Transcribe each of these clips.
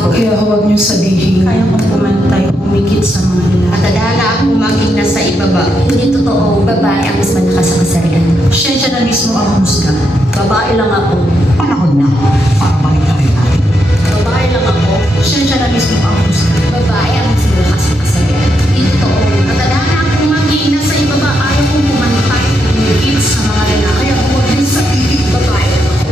Kaya huwag niyo sabihin. Kaya kong pumantay, umigit sa mga lalaki. At adala akong maging nasa ibaba. Hindi totoo, babae ang mas malakas sa kasarian. Siya na mismo ang husga. Babae lang ako. Panahon na para balik-tarin natin. Babae lang ako. Siya na mismo ang husga. Babae ang mas malakas sa kasarian. Hindi totoo. At adala akong maging nasa ibaba. Ayaw kong pumantay. Umigit sa mga lalaki. Kaya huwag niyo sabihin. Babae lang ako.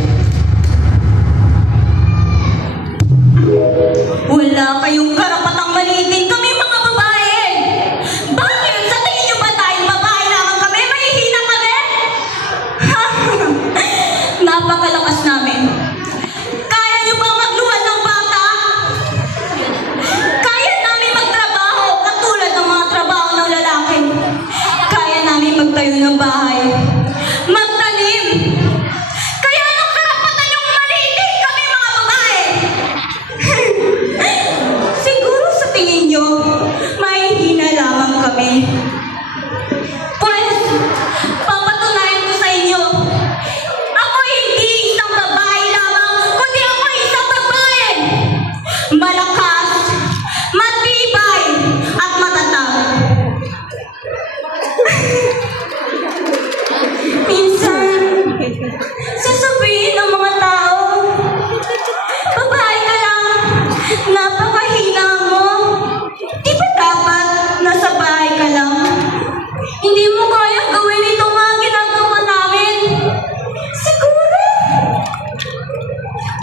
Wala kayong karapatang maliitin kami mga babae! Bakit? Sa tingin niyo ba tayong babae lamang kami? Mahihina kami? Napakalakas namin. Kaya niyo bang magluhan ng bata? Kaya namin magtrabaho katulad ng mga trabaho ng lalaki. Kaya namin magtayo ng bahay. Magtanim. Kaya anong karapatan yung maliitin kami mga babae? Siguro sa tingin nyo, mahihina lamang kami. Pues, papatunayan ko sa inyo, ako hindi isang babae lamang, kundi ako isang babae. Malakas, matibay, at matatag. Minsan, sasabihin ng mga tao, babae ka lang, napakahina mo. Di ba dapat nasa bahay ka lang? Hindi mo kaya gawin itong mga ginagawa namin. Siguro,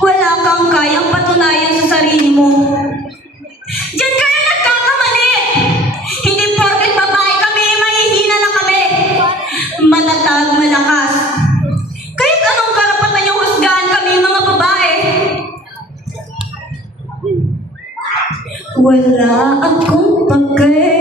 wala kang kayang patunayan sa sarili mo. Diyan kayo nagkakamali. Hindi porket babae kami, mahihina lang kami. Matatag, malakas. Kahit anong karapatan yung husgahan kami mga babae. Wala akong pake